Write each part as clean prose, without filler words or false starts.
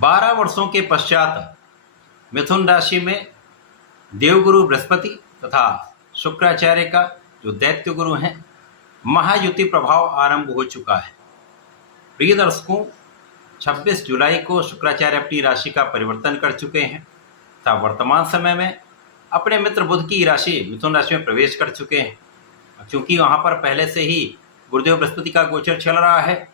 12 वर्षों के पश्चात मिथुन राशि में देवगुरु बृहस्पति तथा शुक्राचार्य का जो दैत्य गुरु हैं महायुति प्रभाव आरंभ हो चुका है। प्रिय दर्शकों, 26 जुलाई को शुक्राचार्य अपनी राशि का परिवर्तन कर चुके हैं तथा वर्तमान समय में अपने मित्र बुध की राशि मिथुन राशि में प्रवेश कर चुके हैं। क्योंकि वहाँ पर पहले से ही गुरुदेव बृहस्पति का गोचर चल रहा है,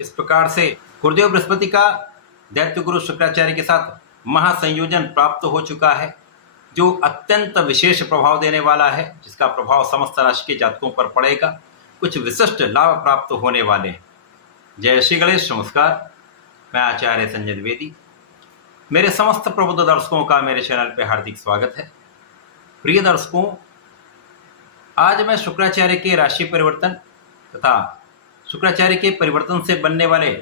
इस प्रकार से गुरुदेव बृहस्पति का दैत्य गुरु शुक्राचार्य के साथ महासंयोजन प्राप्त हो चुका है, जो अत्यंत विशेष प्रभाव देने वाला है, जिसका प्रभाव समस्त राशि के जातकों पर पड़ेगा। कुछ विशिष्ट लाभ प्राप्त होने वाले हैं। जय श्री गणेश। नमस्कार, मैं आचार्य संजय द्विवेदी। मेरे समस्त प्रबुद्ध दर्शकों का मेरे चैनल पर हार्दिक स्वागत है। प्रिय दर्शकों, आज मैं शुक्राचार्य के राशि परिवर्तन तथा शुक्राचार्य के परिवर्तन से बनने वाले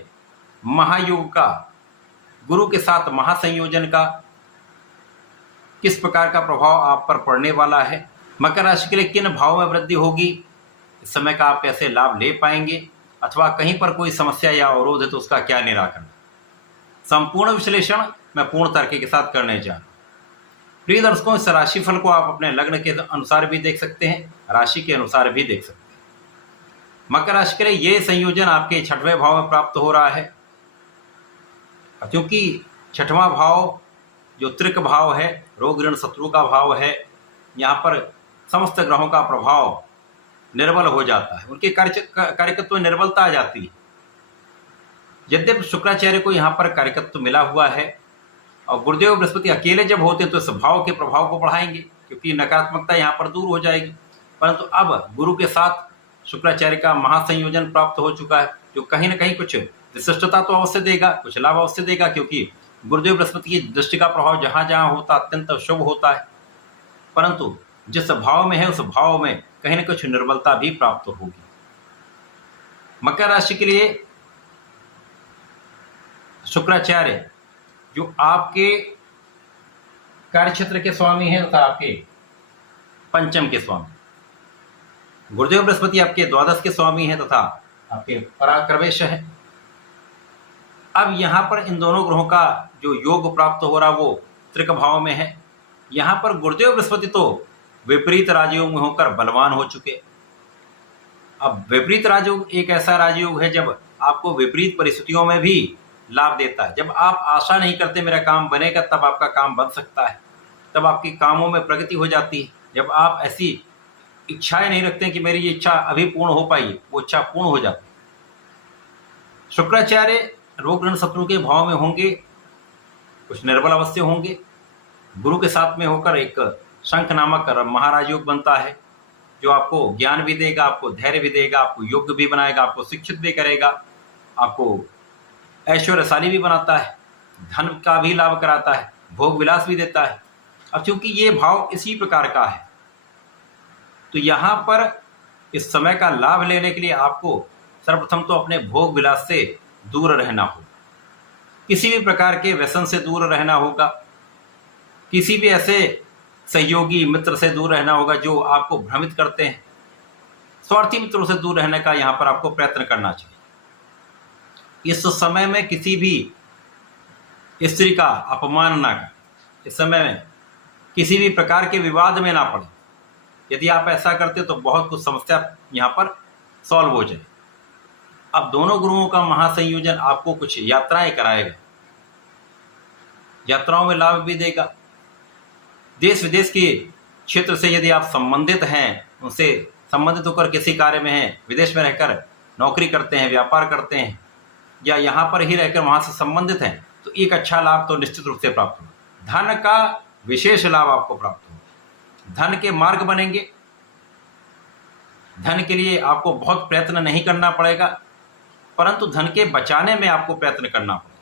महायोग का, गुरु के साथ महासंयोजन का किस प्रकार का प्रभाव आप पर पड़ने वाला है, मकर राशि के लिए किन भाव में वृद्धि होगी, इस समय का आप कैसे लाभ ले पाएंगे, अथवा कहीं पर कोई समस्या या अवरोध है तो उसका क्या निराकरण, संपूर्ण विश्लेषण मैं पूर्ण तर्क के साथ करने जा रहा हूं। प्रिय दर्शकों, इस राशिफल को आप अपने लग्न के अनुसार भी देख सकते हैं, राशि के अनुसार भी देख सकते हैं। मकर राशि के लिए ये संयोजन आपके 6वें भाव में प्राप्त हो रहा है। क्योंकि 6वां भाव जो त्रिक भाव है, रोग ऋण शत्रु का भाव है, यहाँ पर समस्त ग्रहों का प्रभाव निर्बल हो जाता है, उनके कार्यकत्व में निर्बलता आ जाती है। यद्यपि शुक्राचार्य को यहाँ पर कार्यकत्व मिला हुआ है और गुरुदेव बृहस्पति अकेले जब होते हैं तो इस भाव के प्रभाव को बढ़ाएंगे, क्योंकि नकारात्मकता यहाँ पर दूर हो जाएगी। परंतु अब गुरु के साथ शुक्राचार्य का महासंयोजन प्राप्त हो चुका है, जो कहीं ना कहीं कुछ विशिष्टता तो अवश्य देगा, कुछ लाभ अवश्य देगा, क्योंकि गुरुदेव बृहस्पति की दृष्टि का प्रभाव जहाँ जहाँ होता अत्यंत शुभ होता है। परंतु जिस भाव में है उस भाव में कहीं ना कुछ निर्बलता भी प्राप्त होगी। मकर राशि के लिए शुक्राचार्य जो आपके कार्यक्षेत्र के स्वामी हैं तथा आपके पंचम के स्वामी, गुरुदेव बृहस्पति आपके द्वादश के स्वामी हैं तथा आपके पराक्रमेश है। अब यहाँ पर इन दोनों ग्रहों का जो योग प्राप्त हो रहा वो त्रिक भाव में है। यहाँ पर गुरुदेव बृहस्पति तो विपरीत राजयोग में होकर बलवान हो चुके। अब विपरीत राजयोग एक ऐसा राजयोग है जब आपको विपरीत परिस्थितियों में भी लाभ देता है। जब आप आशा नहीं करते मेरा काम बनेगा, तब आपका काम बन सकता है, तब आपके कामों में प्रगति हो जाती है। जब आप ऐसी इच्छाएं नहीं रखते कि मेरी ये इच्छा अभी पूर्ण हो पाई, वो इच्छा पूर्ण हो जाती है। शुक्राचार्य रोग ऋण शत्रु के भाव में होंगे, कुछ निर्बल अवस्था होंगे। गुरु के साथ में होकर एक शंख नामक महाराज योग बनता है, जो आपको ज्ञान भी देगा, आपको धैर्य भी देगा, आपको योग्य भी बनाएगा, आपको शिक्षित भी करेगा, आपको ऐश्वर्यशाली भी बनाता है, धन का भी लाभ कराता है, भोग विलास भी देता है। अब चूंकि ये भाव इसी प्रकार का है, तो यहाँ पर इस समय का लाभ लेने के लिए आपको सर्वप्रथम तो अपने भोग विलास से दूर रहना होगा, किसी भी प्रकार के व्यसन से दूर रहना होगा, किसी भी ऐसे सहयोगी मित्र से दूर रहना होगा जो आपको भ्रमित करते हैं। स्वार्थी मित्रों से दूर रहने का यहाँ पर आपको प्रयत्न करना चाहिए। इस समय में किसी भी स्त्री का अपमान ना करें, इस समय में किसी भी प्रकार के विवाद में ना पड़े। यदि आप ऐसा करते तो बहुत कुछ समस्या यहाँ पर सॉल्व हो जाए। अब दोनों गुरुओं का महासंयोजन आपको कुछ यात्राएं कराएगा, यात्राओं में लाभ भी देगा। देश विदेश के क्षेत्र से यदि आप संबंधित हैं, उनसे संबंधित होकर किसी कार्य में हैं, विदेश में रहकर नौकरी करते हैं, व्यापार करते हैं, या यहाँ पर ही रहकर वहाँ से संबंधित हैं, तो एक अच्छा लाभ तो निश्चित रूप से प्राप्त होगा। धन का विशेष लाभ आपको प्राप्त होगा, धन के मार्ग बनेंगे। धन के लिए आपको बहुत प्रयत्न नहीं करना पड़ेगा, परंतु धन के बचाने में आपको प्रयत्न करना पड़ेगा।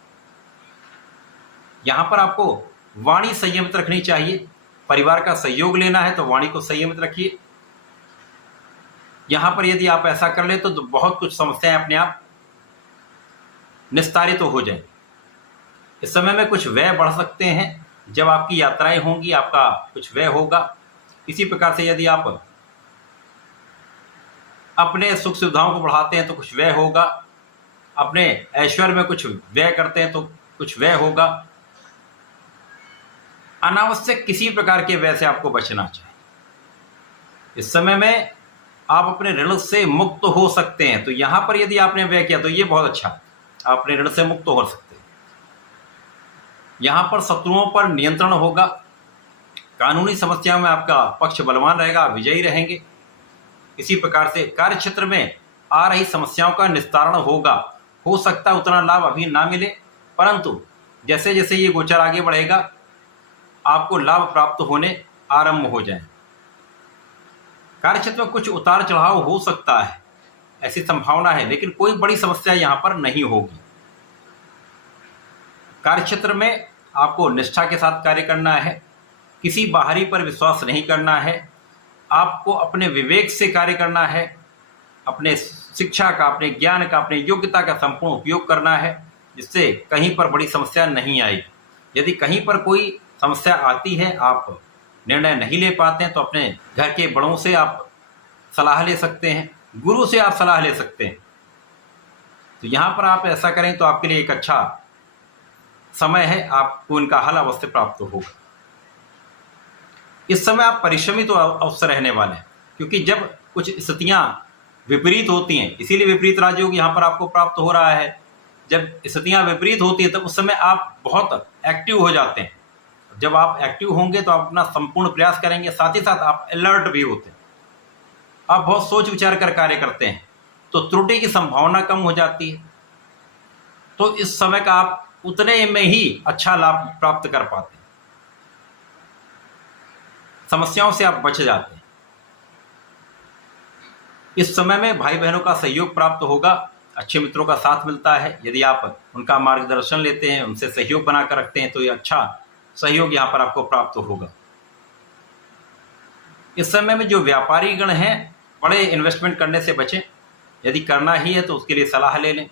यहाँ पर आपको वाणी संयमित रखनी चाहिए। परिवार का सहयोग लेना है तो वाणी को संयमित रखिए। यहाँ पर यदि आप ऐसा कर ले तो बहुत कुछ समस्याएं अपने आप निस्तारित तो हो जाए। इस समय में कुछ व्यय बढ़ सकते हैं, जब आपकी यात्राएं होंगी आपका कुछ व्यय होगा। इसी प्रकार से यदि आप अपने सुख सुविधाओं को बढ़ाते हैं तो कुछ व्यय होगा, अपने ऐश्वर्य में कुछ व्यय करते हैं तो कुछ व्यय होगा। अनावश्यक किसी प्रकार के व्यय से आपको बचना चाहिए। इस समय में आप अपने ऋण से मुक्त हो सकते हैं, तो यहां पर यदि आपने व्यय किया तो ये बहुत अच्छा, आप अपने ऋण से मुक्त हो सकते हैं। यहां पर शत्रुओं पर नियंत्रण होगा, कानूनी समस्याओं में आपका पक्ष बलवान रहेगा, आप विजयी रहेंगे। इसी प्रकार से कार्य क्षेत्र में आ रही समस्याओं का निस्तारण होगा। हो सकता है उतना लाभ अभी ना मिले, परंतु जैसे जैसे ये गोचर आगे बढ़ेगा आपको लाभ प्राप्त होने आरंभ हो जाए। कार्य क्षेत्र में कुछ उतार चढ़ाव हो सकता है, ऐसी संभावना है, लेकिन कोई बड़ी समस्या यहां पर नहीं होगी। कार्य क्षेत्र में आपको निष्ठा के साथ कार्य करना है, किसी बाहरी पर विश्वास नहीं करना है, आपको अपने विवेक से कार्य करना है, अपने शिक्षा का, अपने ज्ञान का, अपने योग्यता का संपूर्ण उपयोग करना है, जिससे कहीं पर बड़ी समस्या नहीं आएगी। यदि कहीं पर कोई समस्या आती है, आप निर्णय नहीं ले पाते हैं, तो अपने घर के बड़ों से आप सलाह ले सकते हैं, गुरु से आप सलाह ले सकते हैं। तो यहाँ पर आप ऐसा करें तो आपके लिए एक अच्छा समय है, आपको इनका हल अवश्य प्राप्त होगा। इस समय आप परिश्रमी तो अवश्य रहने वाले हैं, क्योंकि जब कुछ स्थितियां विपरीत होती हैं, इसीलिए विपरीत राजयोग यहाँ पर आपको प्राप्त हो रहा है। जब स्थितियां विपरीत होती हैं तब उस समय आप बहुत एक्टिव हो जाते हैं। जब आप एक्टिव होंगे तो आप अपना संपूर्ण प्रयास करेंगे, साथ ही साथ आप अलर्ट भी होते हैं, आप बहुत सोच विचार कर कार्य करते हैं, तो त्रुटि की संभावना कम हो जाती है। तो इस समय का आप उतने में ही अच्छा लाभ प्राप्त कर पाते हैं, समस्याओं से आप बच जाते हैं। इस समय में भाई बहनों का सहयोग प्राप्त होगा, अच्छे मित्रों का साथ मिलता है। यदि आप उनका मार्गदर्शन लेते हैं, उनसे सहयोग बनाकर रखते हैं, तो ये अच्छा सहयोग यहाँ पर आपको प्राप्त होगा। इस समय में जो व्यापारी गण हैं, बड़े इन्वेस्टमेंट करने से बचें, यदि करना ही है तो उसके लिए सलाह ले लें।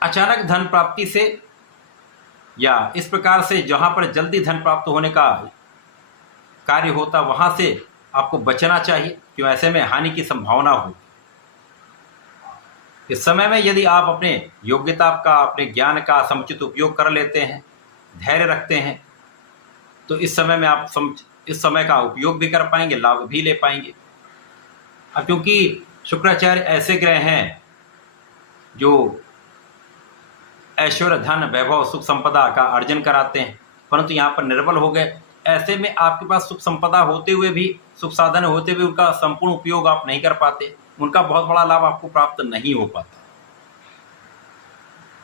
अचानक धन प्राप्ति से या इस प्रकार से जहां पर जल्दी धन प्राप्त होने का कार्य होता, वहां से आपको बचना चाहिए, क्यों ऐसे में हानि की संभावना हो। इस समय में यदि आप अपने योग्यता का, अपने ज्ञान का समुचित उपयोग कर लेते हैं, धैर्य रखते हैं, तो इस समय में आप इस समय का उपयोग भी कर पाएंगे, लाभ भी ले पाएंगे। अब क्योंकि शुक्राचार्य ऐसे ग्रह हैं जो ऐश्वर्य, धन, वैभव, सुख संपदा का अर्जन कराते हैं, परंतु यहाँ पर निर्बल हो गए। ऐसे में आपके पास सुख संपदा होते हुए भी, सुख साधन होते हुए उनका संपूर्ण उपयोग आप नहीं कर पाते, उनका बहुत बड़ा लाभ आपको प्राप्त नहीं हो पाता।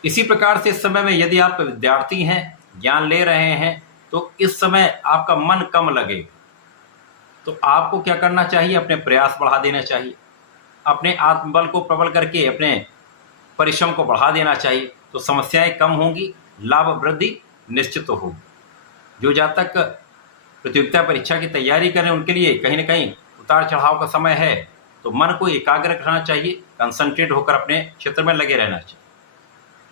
इसी प्रकार से इस समय में यदि आप विद्यार्थी हैं, ज्ञान ले रहे हैं, तो इस समय आपका मन कम लगेगा, तो आपको क्या करना चाहिए, अपने प्रयास बढ़ा देना चाहिए, अपने आत्मबल को प्रबल करके अपने परिश्रम को बढ़ा देना चाहिए, तो समस्याएं कम होंगी, लाभ वृद्धि निश्चित होगी। जो जातक प्रतियोगिता परीक्षा की तैयारी करें, उनके लिए कहीं ना कहीं उतार चढ़ाव का समय है, तो मन को एकाग्र रखना चाहिए, कंसंट्रेट होकर अपने क्षेत्र में लगे रहना चाहिए।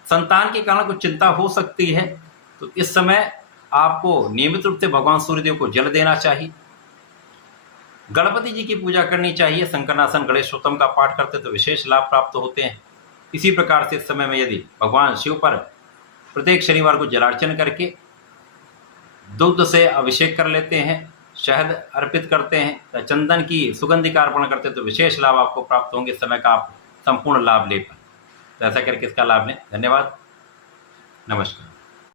संतान के कारण कुछ चिंता हो सकती है, तो इस समय आपको नियमित रूप से भगवान सूर्यदेव को जल देना चाहिए, गणपति जी की पूजा करनी चाहिए, शंकरनाशन गणेशोत्तम का पाठ करते तो विशेष लाभ प्राप्त होते हैं। इसी प्रकार से इस समय में यदि भगवान शिव पर प्रत्येक शनिवार को जलार्चन करके दूध से अभिषेक कर लेते हैं, शहद अर्पित करते हैं, चंदन की सुगंधि का अर्पण करते हैं, तो विशेष लाभ आपको प्राप्त होंगे। इस समय का आप संपूर्ण लाभ ले पाए, तो ऐसा करके इसका लाभ लें। धन्यवाद, नमस्कार।